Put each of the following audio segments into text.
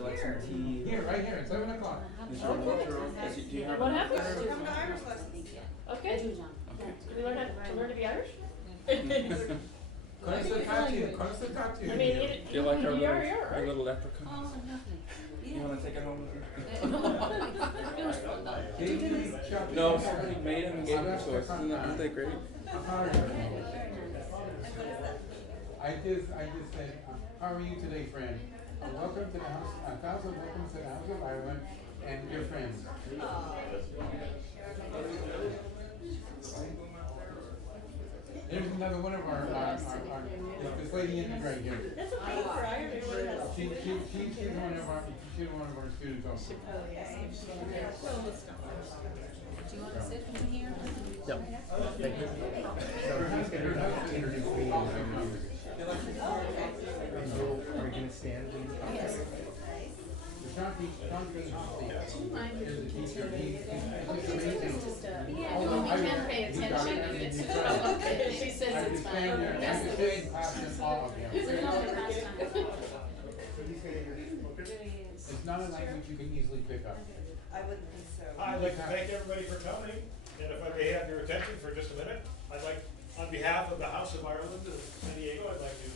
you like some tea? Here, right here, at 7 o'clock. Is your water on? Do you have What a- happened? Come to Irish lessons. Okay. Okay. Did we learn how to learn to be Irish? Con este tattoo, con este tattoo. I mean, Do you like our you little, are, our right? little leprechaun? You wanna take it home with you? No, somebody made them and gave them to us. Aren't they great? I just said, how are you today, friend? Welcome to the house, 1,000 welcomes to the House of Ireland and your friends. There's another one of our this lady in the gray here. That's okay for Irish. She's one of our students also. Do you want to sit in here? No. Thank you. So he's going to introduce me and are we going to stand? Yes. Sean's a teacher. He's amazing. When we can't pay attention, it's okay. She says it's fine. I'm the same class in all of them. Is it not the last time? It's not a language you can easily pick up. I wouldn't think so. I'd like to thank everybody for coming, and if I may have your attention for just a minute, I'd like, on behalf of the House of Ireland of San Diego, I'd like to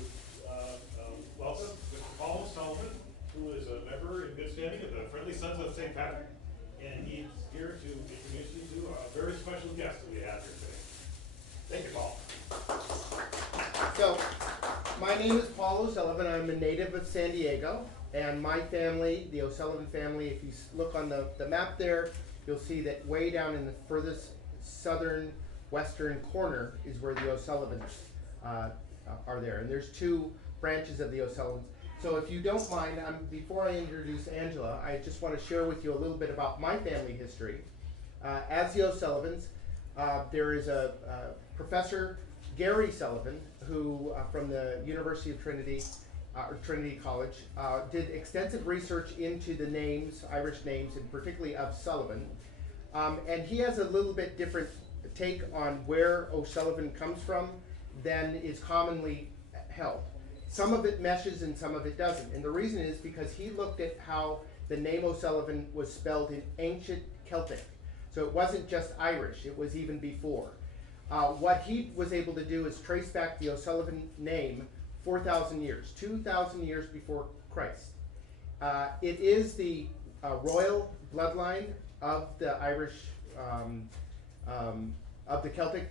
welcome Mr. Paul Sullivan, who is a member in good standing of the Friendly Sons of St. Patrick, and he's here to introduce you to a very special guest that we have here today. Thank you, Paul. So, my name is Paul O'Sullivan. I'm a native of San Diego, and my family, the O'Sullivan family, if you look on the map there, you'll see that way down in the furthest southern western corner is where the O'Sullivans are there. And there's two branches of the O'Sullivans. So if you don't mind, before I introduce Angela, I just want to share with you a little bit about my family history. As the O'Sullivans, there is a Professor Gary Sullivan, who from the University of Trinity, or Trinity College, did extensive research into the names, Irish names, and particularly of Sullivan. And he has a little bit different take on where O'Sullivan comes from than is commonly held. Some of it meshes and some of it doesn't. And the reason is because he looked at how the name O'Sullivan was spelled in ancient Celtic. So it wasn't just Irish, it was even before. What he was able to do is trace back the O'Sullivan name 4,000 years, 2,000 years before Christ. It is the royal bloodline of the Irish, of the Celtic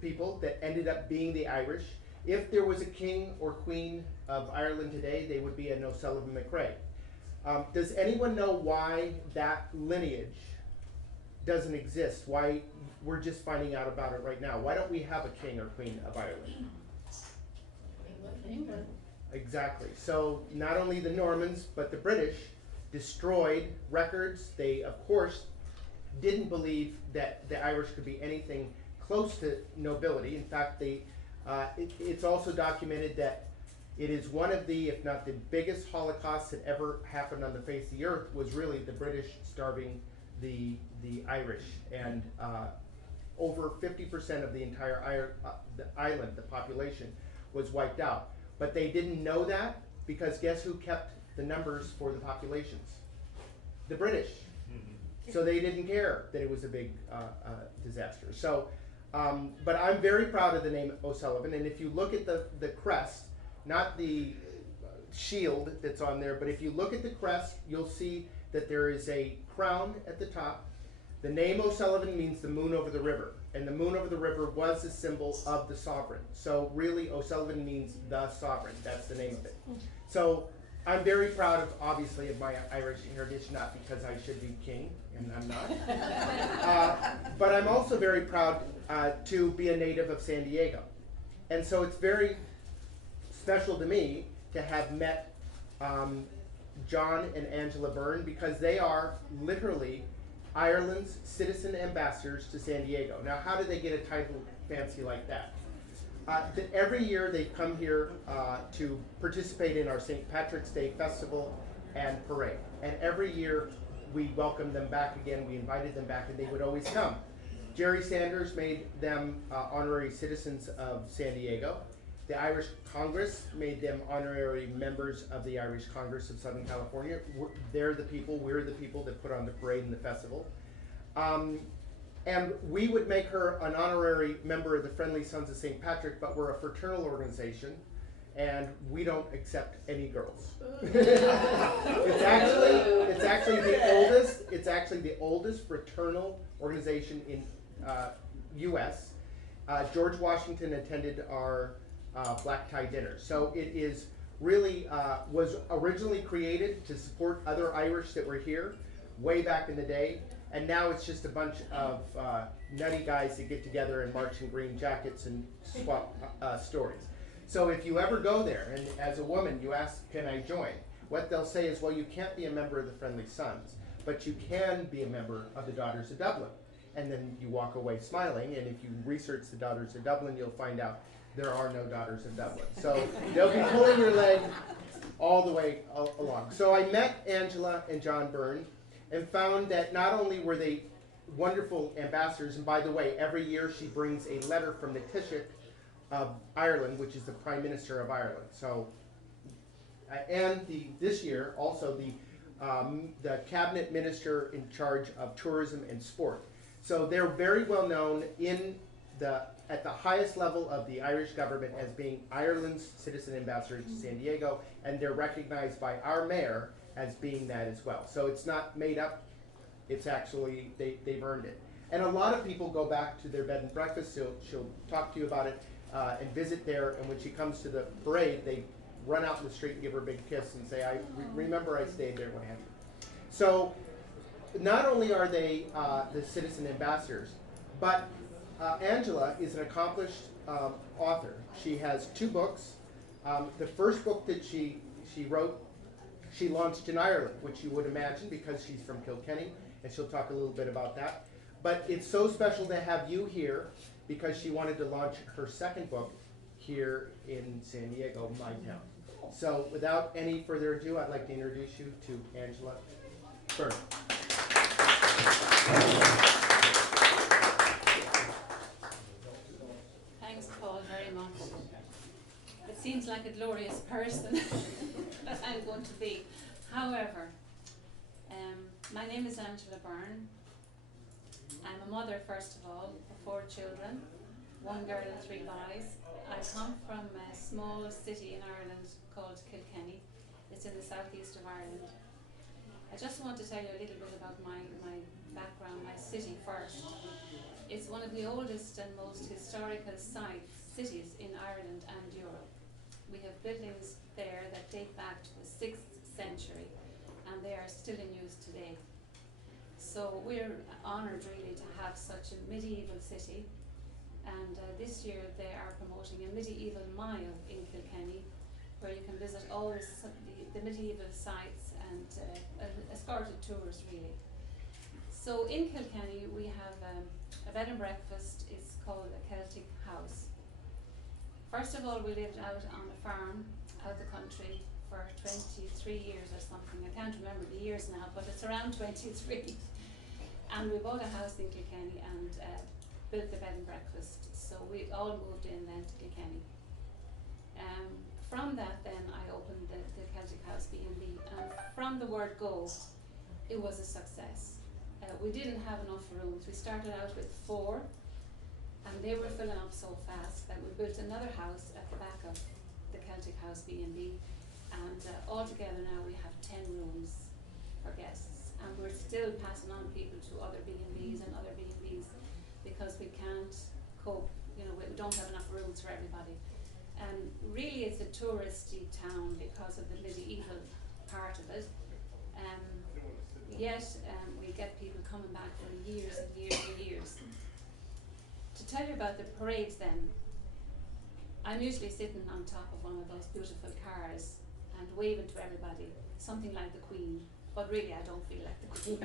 people that ended up being the Irish. If there was a king or queen of Ireland today, they would be an O'Sullivan McRae. Does anyone know why that lineage doesn't exist? Why we're just finding out about it right now? Why don't we have a king or queen of Ireland? England. Exactly. So not only the Normans, but the British destroyed records. They, of course, didn't believe that the Irish could be anything close to nobility. In fact, it's also documented that it is one of the, if not the biggest holocausts that ever happened on the face of the earth, was really the British starving the Irish. And over 50% of the entire the island, the population, was wiped out. But they didn't know that, because guess who kept the numbers for the populations? The British. So they didn't care that it was a big disaster. So, but I'm very proud of the name O'Sullivan, and if you look at the crest, not the shield that's on there, but if you look at the crest, you'll see that there is a crown at the top. The name O'Sullivan means the moon over the river, and the moon over the river was a symbol of the sovereign. So really, O'Sullivan means the sovereign. That's the name of it. So I'm very proud of, obviously, of my Irish heritage, not because I should be king, and I'm not. But I'm also very proud to be a native of San Diego. And so it's very special to me to have met John and Angela Byrne, because they are literally Ireland's citizen ambassadors to San Diego. Now, how did they get a title fancy like that? Every year they come here to participate in our St. Patrick's Day Festival and Parade. And every year we welcome them back again. We invited them back, and they would always come. Jerry Sanders made them honorary citizens of San Diego. The Irish Congress made them honorary members of the Irish Congress of Southern California. They're the people, we're the people that put on the parade and the festival. And we would make her an honorary member of the Friendly Sons of St. Patrick, but we're a fraternal organization, and we don't accept any girls. It's actually the oldest fraternal organization in U.S. George Washington attended our black tie dinner. So it is really, was originally created to support other Irish that were here way back in the day. And now it's just a bunch of nutty guys that get together and march in green jackets and swap stories. So if you ever go there and as a woman you ask, can I join? What they'll say is, well, you can't be a member of the Friendly Sons, but you can be a member of the Daughters of Dublin. And then you walk away smiling, and if you research the Daughters of Dublin, you'll find out there are no Daughters of Dublin. So they'll be pulling your leg all the way along. So I met Angela and John Byrne and found that not only were they wonderful ambassadors, and by the way, every year she brings a letter from the Taoiseach of Ireland, which is the Prime Minister of Ireland. So, and this year also the Cabinet Minister in charge of Tourism and Sport. So they're very well known at the highest level of the Irish government as being Ireland's citizen ambassador to San Diego, and they're recognized by our mayor as being that as well. So it's not made up, it's actually, they've earned it. And a lot of people go back to their bed and breakfast, she'll talk to you about it and visit there, and when she comes to the parade, they run out in the street and give her a big kiss and say, remember I stayed there when I had you. So not only are they the citizen ambassadors, but Angela is an accomplished author. She has 2 books. The first book that she wrote, she launched in Ireland, which you would imagine because she's from Kilkenny, and she'll talk a little bit about that. But it's so special to have you here because she wanted to launch her second book here in San Diego, my town. So without any further ado, I'd like to introduce you to Angela Byrne. Thanks, Paul, very much. It seems like a glorious person that I'm going to be. However, my name is Angela Byrne. I'm a mother, first of all, of 4 children, 1 girl and 3 boys. I come from a small city in Ireland called Kilkenny. It's in the southeast of Ireland. I just want to tell you a little bit about my background, my city first. It's one of the oldest and most historical cities in Ireland and Europe. We have buildings there that date back to the 6th century, and they are still in use today. So we're honoured really to have such a medieval city, and this year they are promoting a medieval mile in Kilkenny where you can visit all the medieval sites and escorted tours really. So in Kilkenny we have a bed and breakfast. It's called a Celtic House. First of all, we lived out on a farm out the country for 23 years or something. I can't remember the years now, but it's around 23. And we bought a house in Kilkenny and built the bed and breakfast. So we all moved in then to Kilkenny. From that then I opened the Celtic House B&B, and from the word go, it was a success. We didn't have enough rooms. We started out with 4, and they were filling up so fast that we built another house at the back of the Celtic House B&B, and altogether now we have 10 rooms for guests, and we're still passing on people to other B&Bs and other B&Bs because we can't cope, we don't have enough rooms for everybody. And really it's a touristy town because of the medieval part of it. Yet we get people coming back for years and years and years. To tell you about the parades then, I'm usually sitting on top of one of those beautiful cars and waving to everybody, something like the Queen, but really I don't feel like the Queen.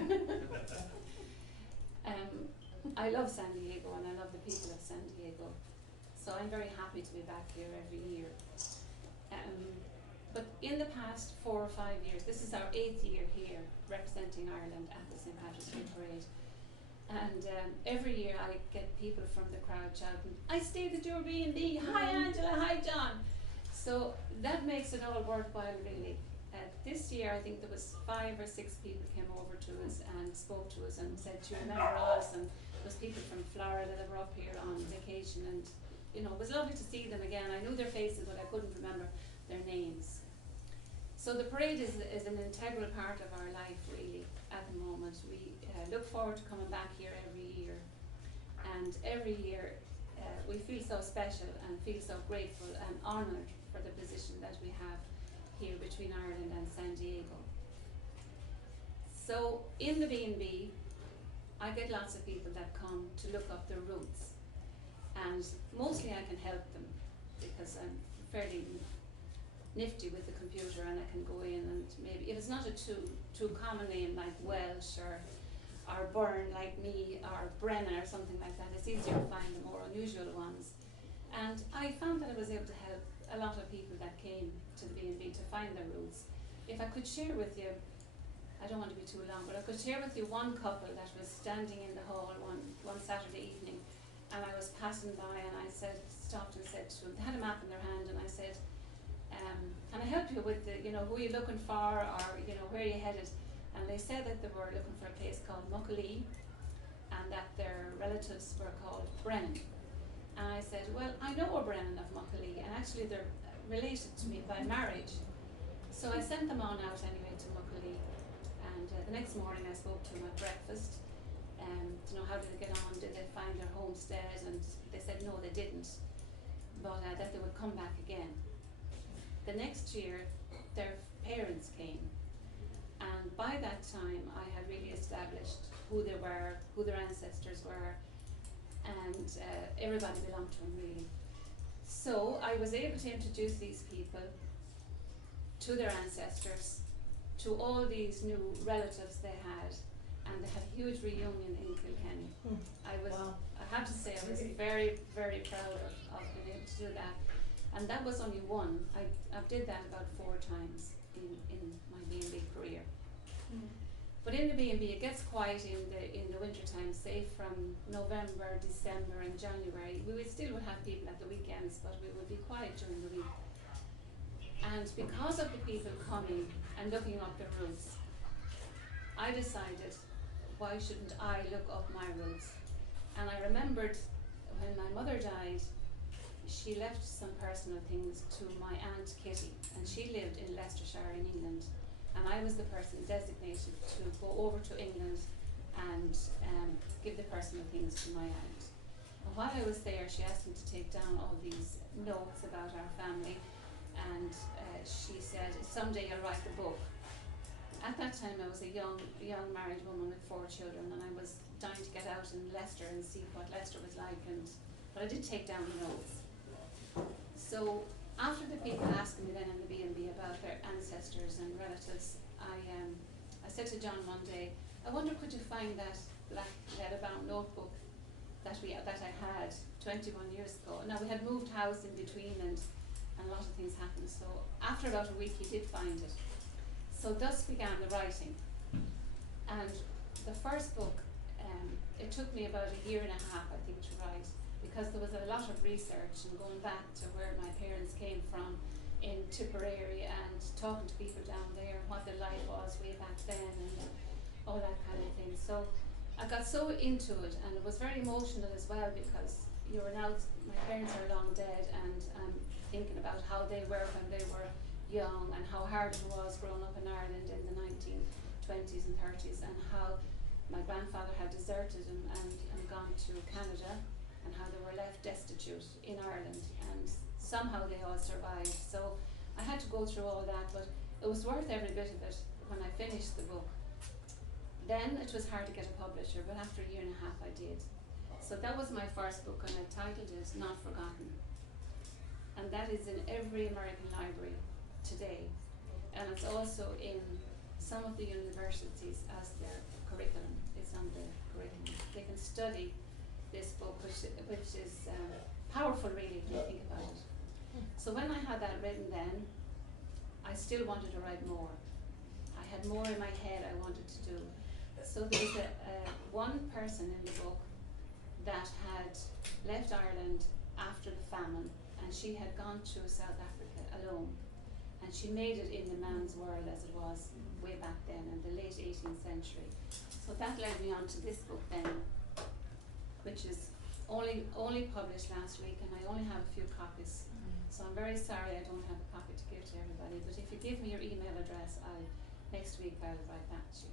I love San Diego and I love the people of San Diego, so I'm very happy to be back here every year. But in the past 4 or 5 years, this is our 8th year here representing Ireland at the St. Patrick's Day Parade, And every year I get people from the crowd shouting, I stayed at your B&B, hi Angela, hi John. So that makes it all worthwhile really. This year I think there was 5 or 6 people came over to us and spoke to us and said, do you remember us? And there was people from Florida that were up here on vacation, and you know, it was lovely to see them again. I knew their faces but I couldn't remember their names. So the parade is an integral part of our life really at the moment. We look forward to coming back here every year, and every year we feel so special and feel so grateful and honoured for the position that we have here between Ireland and San Diego. So in the B&B, I get lots of people that come to look up their roots, and mostly I can help them because I'm fairly nifty with the computer and I can go in and maybe, if it's not a too common name like Welsh or Byrne like me or Brenna or something like that, it's easier to find the more unusual ones. And I found that I was able to help a lot of people that came to the B&B to find their roots. If I could share with you, I don't want to be too long, but I could share with you one couple that was standing in the hall one Saturday evening, and I was passing by and I stopped and said to them, they had a map in their hand, and I said, can I help you with the, you know, who are you looking for, or you know, where are you headed? And they said that they were looking for a place called Muckalee, and that their relatives were called Brennan. And I said, well, I know a Brennan of Muckalee, and actually they're related to me by marriage. So I sent them on out anyway to Muckalee, and the next morning I spoke to them at breakfast to know how did they get on, did they find their homestead, and they said no, they didn't, but that they would come back again. The next year their parents came, and by that time I had really established who they were, who their ancestors were, and everybody belonged to them really. So I was able to introduce these people to their ancestors, to all these new relatives they had, and they had a huge reunion in Kilkenny. I have to say I was very, very proud of being able to do that. And that was only one. I did that about 4 times in my B&B career. But in the B&B it gets quiet in the winter time, say from November, December and January. We still would have people at the weekends, but we would be quiet during the week. And because of the people coming and looking up their roots, I decided, why shouldn't I look up my roots? And I remembered when my mother died, she left some personal things to my Aunt Kitty, and she lived in Leicestershire in England. And I was the person designated to go over to England and give the personal things to my aunt. And while I was there, she asked me to take down all these notes about our family, and she said, someday you'll write the book. At that time I was a young married woman with 4 children, and I was dying to get out in Leicester and see what Leicester was like, but I did take down the notes. So after the people asked me then in the B&B about their ancestors and relatives, I said to John one day, I wonder could you find that black leather-bound notebook that I had 21 years ago. Now we had moved house in between, and a lot of things happened. So after about a week he did find it. So thus began the writing. And the first book, it took me about 1.5 years, I think, to write, because there was a lot of research and going back to where my parents came from in Tipperary and talking to people down there, what their life was way back then and all that kind of thing. So I got so into it, and it was very emotional as well, because my parents are long dead, and I'm thinking about how they were when they were young and how hard it was growing up in Ireland in the 1920s and 30s, and how my grandfather had deserted and gone to Canada, and how they were left destitute in Ireland, and somehow they all survived. So I had to go through all that, but it was worth every bit of it when I finished the book. Then it was hard to get a publisher, but after 1.5 years I did. So that was my first book, and I titled it Not Forgotten. And that is in every American library today, and it's also in some of the universities as their curriculum. It's on the curriculum. They can study this book, which is powerful really when you think about it. So when I had that written then, I still wanted to write more. I had more in my head I wanted to do. So there was one person in the book that had left Ireland after the famine, and she had gone to South Africa alone, and she made it in the man's world as it was way back then in the late 18th century. So that led me on to this book then, which is only published last week, and I only have a few copies. So I'm very sorry I don't have a copy to give to everybody, but if you give me your email address, next week I'll write back to you.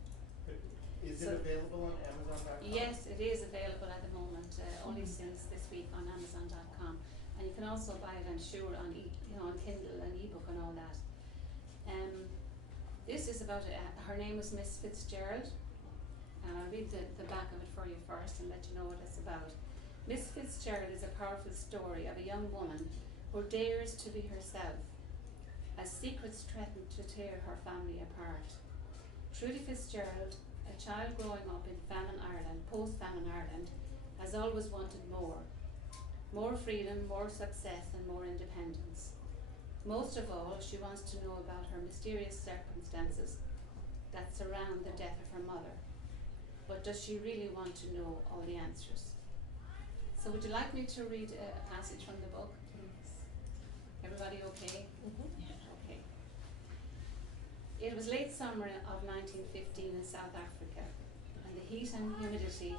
Is So- it available on Amazon.com? Yes, it is available at the moment, only since this week on Amazon.com, and you can also buy it, I'm sure, on on Kindle and ebook and all that. This is about her name is Miss Fitzgerald, and I'll read the back of it for you first and let you know what it's about. Miss Fitzgerald is a powerful story of a young woman who dares to be herself as secrets threaten to tear her family apart. Trudy Fitzgerald, a child growing up in famine Ireland, post-famine Ireland, has always wanted more. More freedom, more success and more independence. Most of all, she wants to know about her mysterious circumstances that surround the death of her mother. But does she really want to know all the answers? So would you like me to read a passage from the book? Everybody okay? Okay. It was late summer of 1915 in South Africa, and the heat and humidity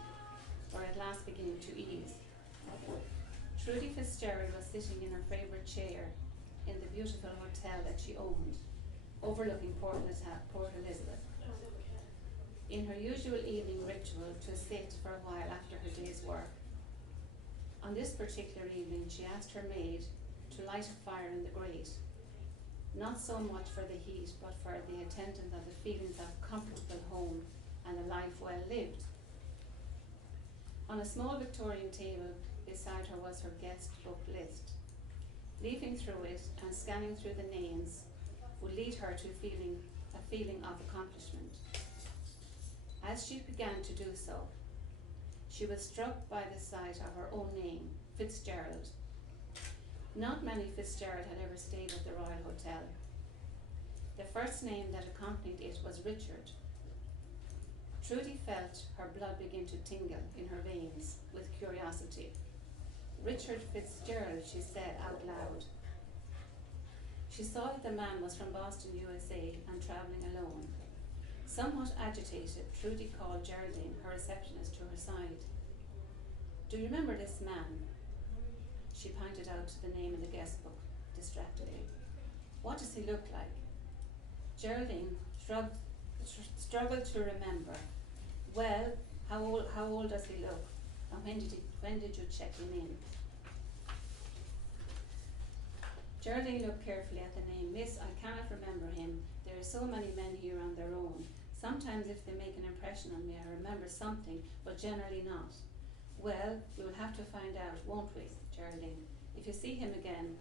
were at last beginning to ease. Trudy Fitzgerald was sitting in her favourite chair in the beautiful hotel that she owned, overlooking Port Elizabeth. In her usual evening ritual to sit for a while after her day's work. On this particular evening, she asked her maid to light a fire in the grate, not so much for the heat, but for the attendant of the feelings of comfortable home and a life well lived. On a small Victorian table beside her was her guest book list. Leafing through it and scanning through the names would lead her to a feeling of accomplishment. As she began to do so, she was struck by the sight of her own name, Fitzgerald. Not many Fitzgerald had ever stayed at the Royal Hotel. The first name that accompanied it was Richard. Trudy felt her blood begin to tingle in her veins with curiosity. Richard Fitzgerald, she said out loud. She saw that the man was from Boston, USA, and travelling alone. Somewhat agitated, Trudy called Geraldine, her receptionist, to her side. Do you remember this man? She pointed out to the name in the guest book, distractedly. What does he look like? Geraldine struggled to remember. Well, how old does he look? And when did you check him in? Geraldine looked carefully at the name. Miss, I cannot remember him. There are so many men here on their own. Sometimes if they make an impression on me, I remember something, but generally not. Well, we will have to find out, won't we, Geraldine? If you see him again,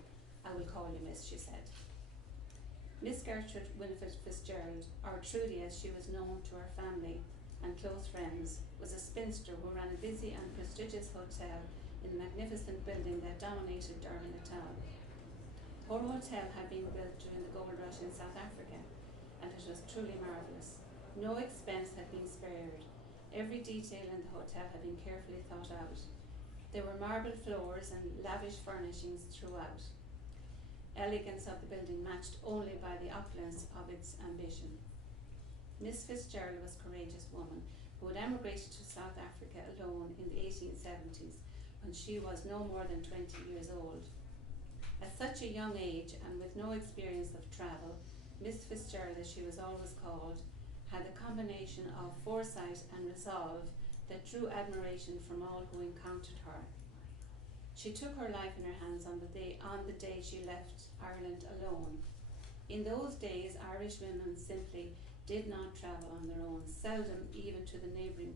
I will call you, Miss, she said. Miss Gertrude Winifred Fitzgerald, or Trudy as she was known to her family and close friends, was a spinster who ran a busy and prestigious hotel in a magnificent building that dominated Durban town. Her hotel had been built during the gold rush in South Africa, and it was truly marvellous. No expense had been spared. Every detail in the hotel had been carefully thought out. There were marble floors and lavish furnishings throughout. Elegance of the building matched only by the opulence of its ambition. Miss Fitzgerald was a courageous woman who had emigrated to South Africa alone in the 1870s when she was no more than 20 years old. At such a young age and with no experience of travel, Miss Fitzgerald, as she was always called, had a combination of foresight and resolve that drew admiration from all who encountered her. She took her life in her hands on the day she left Ireland alone. In those days, Irish women simply did not travel on their own, seldom even to the neighbouring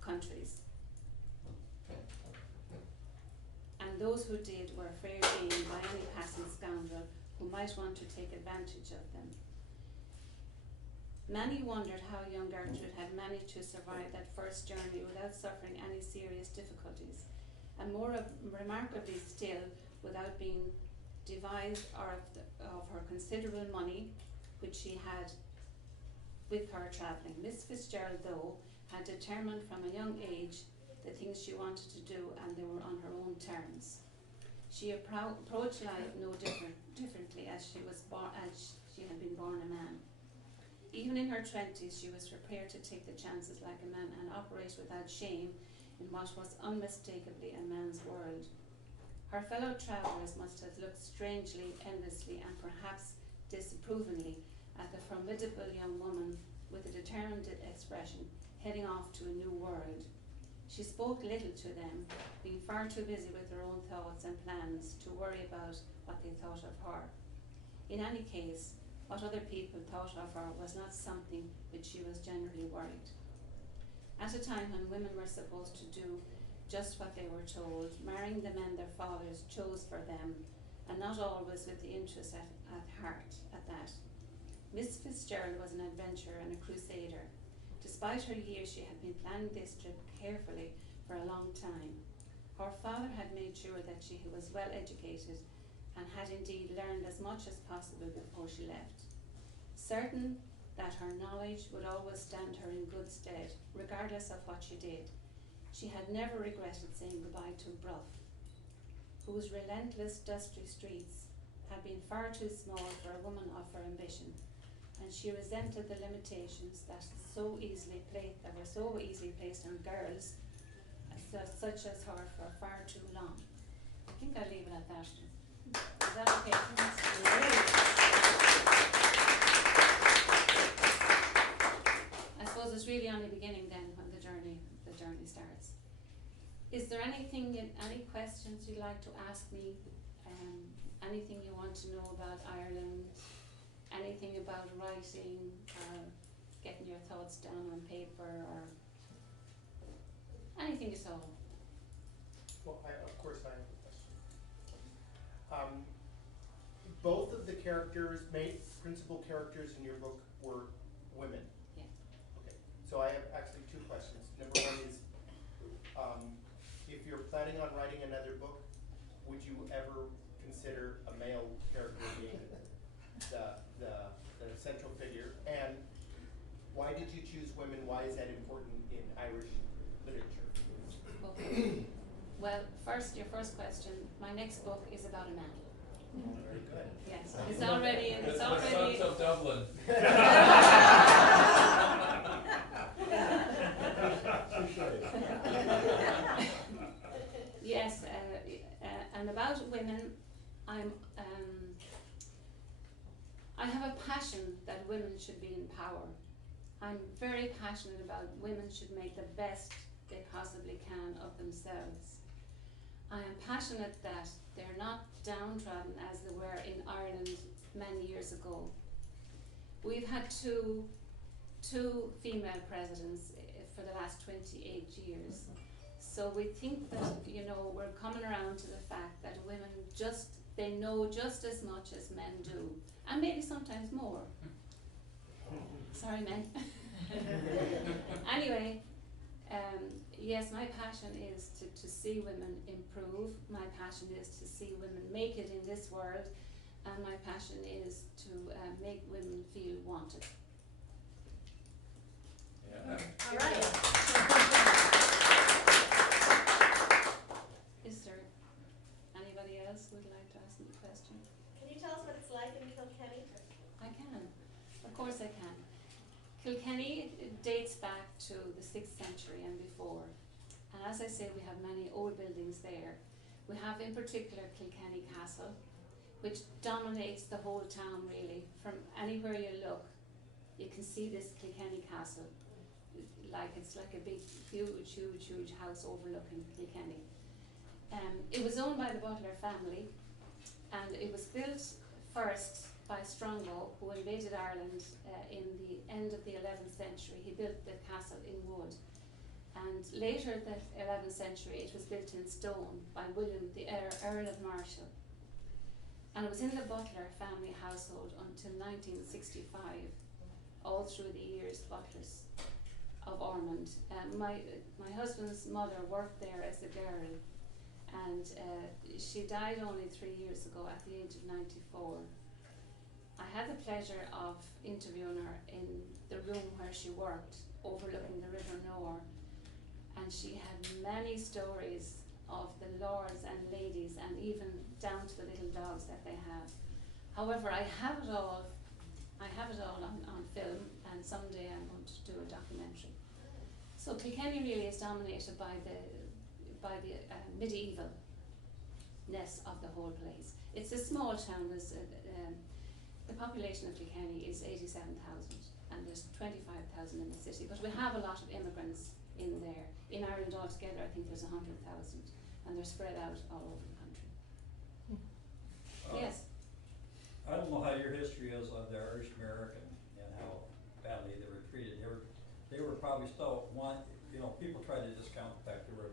countries. And those who did were fair game by any passing scoundrel who might want to take advantage of them. Many wondered how young Gertrude had managed to survive that first journey without suffering any serious difficulties, and more remarkably still, without being devised of her considerable money, which she had with her travelling. Miss Fitzgerald, though, had determined from a young age the things she wanted to do, and they were on her own terms. She approached life no differently as she had been born a man. Even in her 20s, she was prepared to take the chances like a man and operate without shame in what was unmistakably a man's world. Her fellow travellers must have looked strangely, endlessly, and perhaps disapprovingly at the formidable young woman with a determined expression heading off to a new world. She spoke little to them, being far too busy with her own thoughts and plans to worry about what they thought of her. In any case, what other people thought of her was not something which she was generally worried. At a time when women were supposed to do just what they were told, marrying the men their fathers chose for them, and not always with the interest at heart at that. Miss Fitzgerald was an adventurer and a crusader. Despite her years, she had been planning this trip carefully for a long time. Her father had made sure that she was well educated and had indeed learned as much as possible before she left. Certain that her knowledge would always stand her in good stead, regardless of what she did, she had never regretted saying goodbye to Bruff, whose relentless, dusty streets had been far too small for a woman of her ambition, and she resented the limitations that were so easily placed on girls such as her for far too long. I think I'll leave it at that. Is that okay? I suppose it's really only beginning then when the journey starts. Is there any questions you'd like to ask me? Anything you want to know about Ireland? Anything about writing or getting your thoughts down on paper, or anything at all? Well, of course I have a question. Both of the principal characters in your book were women. Yeah. Okay, so I have actually two questions. Number one is, if you're planning on writing another book, would you ever consider a male character being the central figure? And why did you choose women? Why is that important in Irish literature? Okay. Well, your first question, my next book is about a man. Very good. Yes, it's already. The Sons of Dublin. Yes, and about women, I have a passion that women should be in power. I'm very passionate about women should make the best they possibly can of themselves. I am passionate that they're not downtrodden as they were in Ireland many years ago. We've had two female presidents for the last 28 years. So we think that, we're coming around to the fact that women they know just as much as men do, and maybe sometimes more. Sorry, men. Anyway, yes, my passion is to see women improve. My passion is to see women make it in this world, and my passion is to make women feel wanted. Yeah. All right. Is there anybody else who would like to ask me a question? Can you tell us what it's like in Kilkenny? I can. Of course I can. Kilkenny dates back to the 6th century and before. And as I say, we have many old buildings there. We have in particular Kilkenny Castle, which dominates the whole town really. From anywhere you look, you can see this Kilkenny Castle. It's like a big, huge house overlooking Kilkenny. It was owned by the Butler family, and it was built first by Strongbow, who invaded Ireland in the end of the 11th century. He built the castle in wood, and later, the 11th century, it was built in stone by William, the Earl of Marshall. And it was in the Butler family household until 1965, all through the years Butlers of Ormond. My husband's mother worked there as a girl, and she died only 3 years ago at the age of 94. I had the pleasure of interviewing her in the room where she worked, overlooking the River Nore, and she had many stories of the lords and ladies, and even down to the little dogs that they have. However, I have it all on film, and someday I'm going to do a documentary. So Kilkenny really is dominated by the medievalness of the whole place. It's a small town. The population of Kilkenny is 87,000, and there's 25,000 in the city. But we have a lot of immigrants in there. In Ireland altogether, I think there's 100,000, and they're spread out all over the country. Yes. I don't know how your history is of the Irish American and how badly they were treated. They were probably still people try to discount the fact they were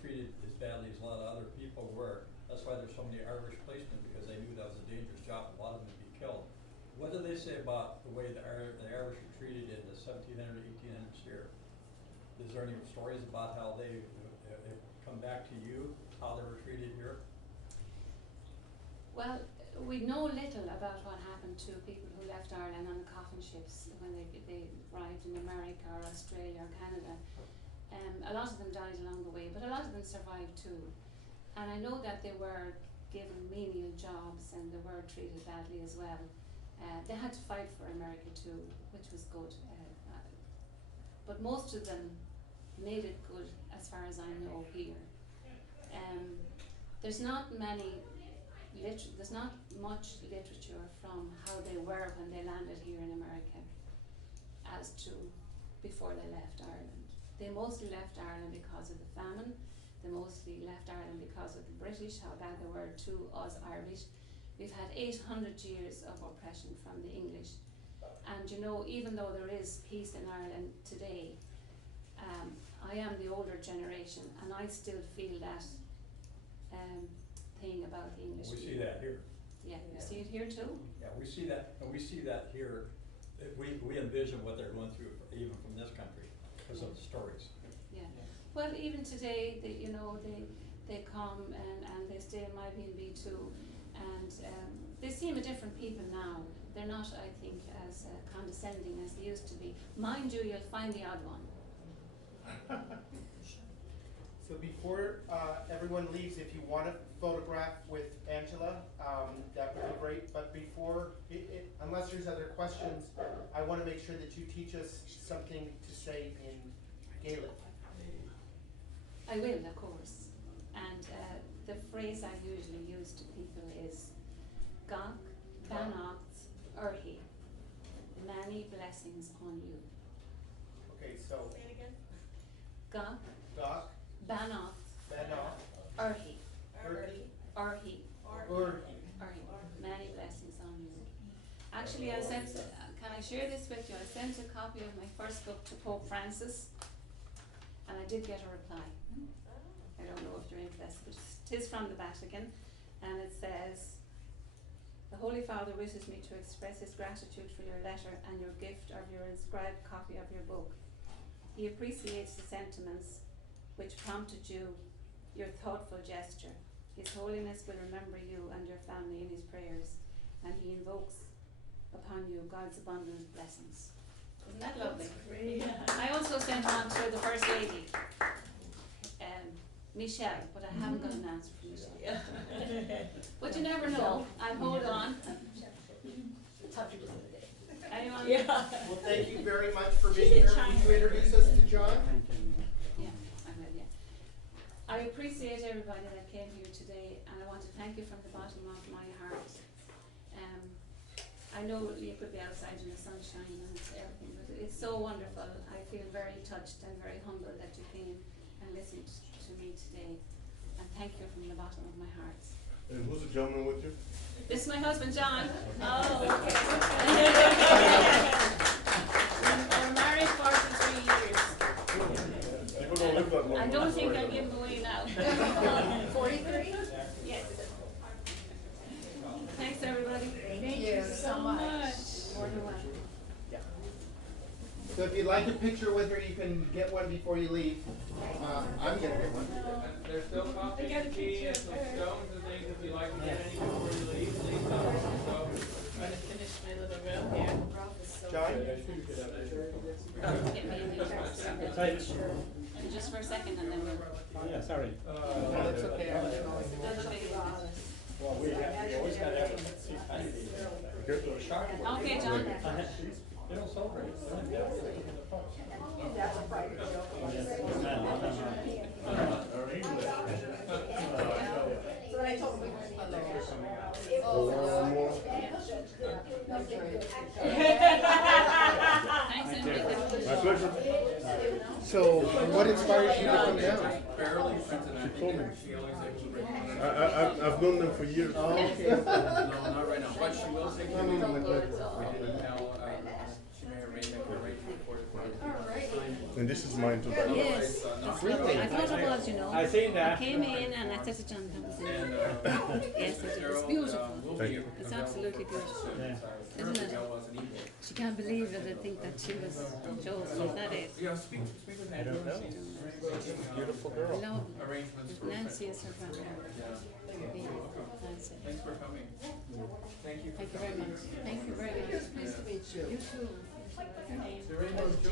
treated as badly as a lot of other people were. That's why there's so many Irish policemen, because they knew that was a dangerous job. A lot of them would be killed. What do they say about the way the Irish were treated in the 1700s, 1800s here? Is there any stories about how they come back to you, how they were treated here? Well, we know little about what happened to people who left Ireland on the coffin ships when they arrived in America or Australia or Canada. A lot of them died along the way, but a lot of them survived too. And I know that they were given menial jobs and they were treated badly as well. They had to fight for America too, which was good. But most of them made it good, as far as I know here. There's not much literature from how they were when they landed here in America as to before they left Ireland. They mostly left Ireland because of the famine. They mostly left Ireland because of the British, how bad they were to us Irish. We've had 800 years of oppression from the English. And even though there is peace in Ireland today, I am the older generation, and I still feel that thing about the English. We see that here. Yeah, you see it here too? Yeah, we see that, and we see that here. We envision what they're going through, even from this country, because of the stories. Yeah. Well, even today, they come and they stay in my B&B too, and they seem a different people now. They're not, I think, as condescending as they used to be. Mind you, you'll find the odd one. So before everyone leaves, if you want to photograph with Angela, that would be great. But before, unless there's other questions, I want to make sure that you teach us something to say in Gaelic. I will, of course. And the phrase I usually use to people is Gach Banacht Urhi. Many blessings on you. Okay, so Say it again. Gach Banacht Banacht Urhi. Urhi. Urhi. Urhi. Many blessings on you. Actually, I sent, can I share this with you? I sent a copy of my first book to Pope Francis, and I did get a reply. I don't know if you're interested, but it is from the Vatican, and it says, "The Holy Father wishes me to express his gratitude for your letter and your gift of your inscribed copy of your book. He appreciates the sentiments which prompted you, your thoughtful gesture. His Holiness will remember you and your family in his prayers, and he invokes upon you God's abundant blessings." Isn't that lovely? I also sent one to the First Lady, Michelle, but I haven't got an answer from Michelle. But you never know. I'll hold on. Anyone? Well, thank you very much for being here. Will you introduce us to John? Yeah, I will, yeah. I appreciate everybody that came here today, and I want to thank you from the bottom of my heart. I know you could be outside in the sunshine and everything, but it's so wonderful. I feel very touched and very humbled that you came and listened to me today. And thank you from the bottom of my heart. And who's the gentleman with you? This is my husband, John. Oh, okay. We're married 43 years. People don't live that long. I don't think I'll give him away now. 43? Yes. Thanks, everybody. Thank you so much. More than welcome. So if you'd like a picture with her, you can get one before you leave. I'm gonna get one. There's still coffee and tea and some stones and things if you'd like to get any before you leave. Please come. So, I'm gonna finish my little room here. John, Get me in the just for a second and then we'll. Yeah, sorry. That's okay. Well, we always gotta have a seat. Okay, John. They don't celebrate. Thanks, Enrique. My pleasure. So, what inspires you to come down? Barely friends and I told me. she always able to bring me. I've known them for years. No, not right now, but she will take me. We didn't tell, she may or may make her right to record it. And this is my introduction. Yes, that's lovely. I thought it was, you know. I seen that. I came in and I said to John Thompson, And, yes, it is Fitzgerald, beautiful. will Thank be you. It's absolutely beautiful. Yeah. Isn't it? Girl was an equal. She can't believe it. I think that she was chosen at that age. Yeah, speak with Andrew. Beautiful girl. Lovely. Arrangements for. Nancy is her grandmother. Yeah. Nancy. Thanks for coming. Thank you. Thank you very much. Thank you very much. Nice to meet you. You too. The rainbow Joe.